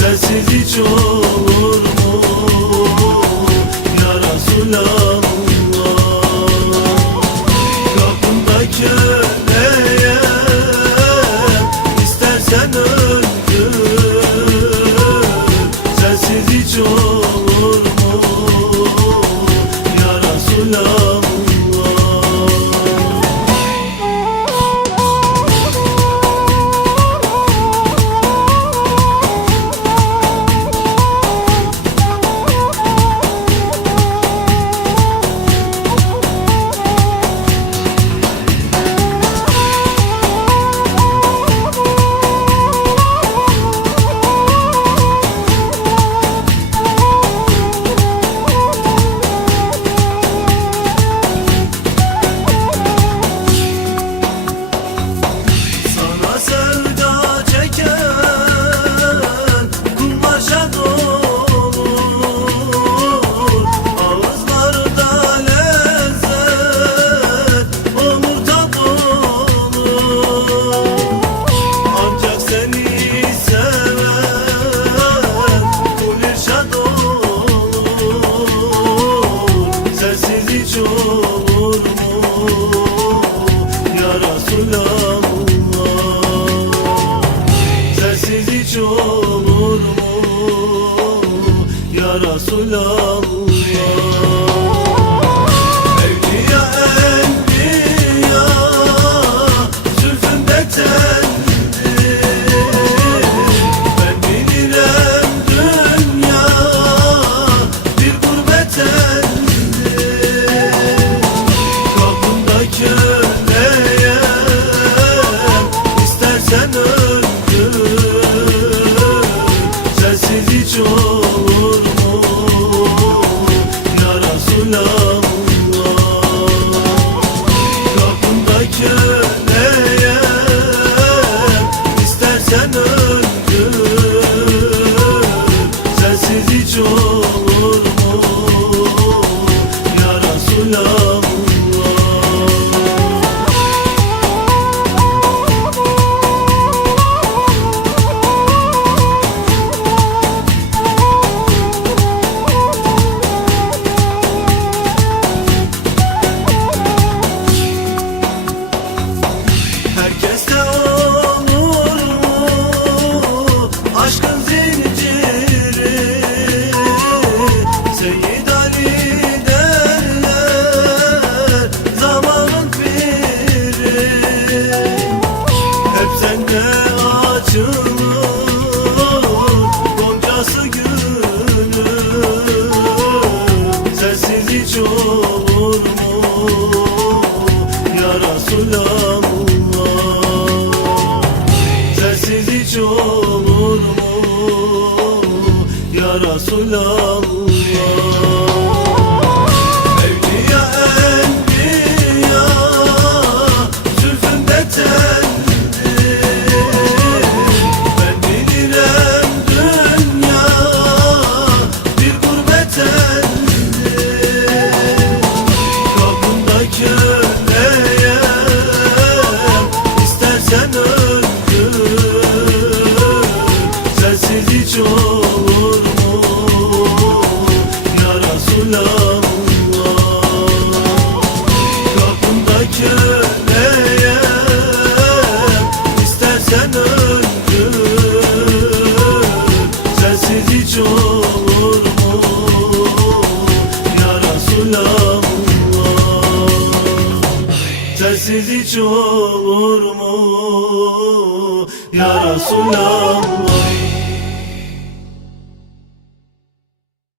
Sensiz hiç olmaz Ya Resulallah. sensiz hiç olur mu? Ya Resulallah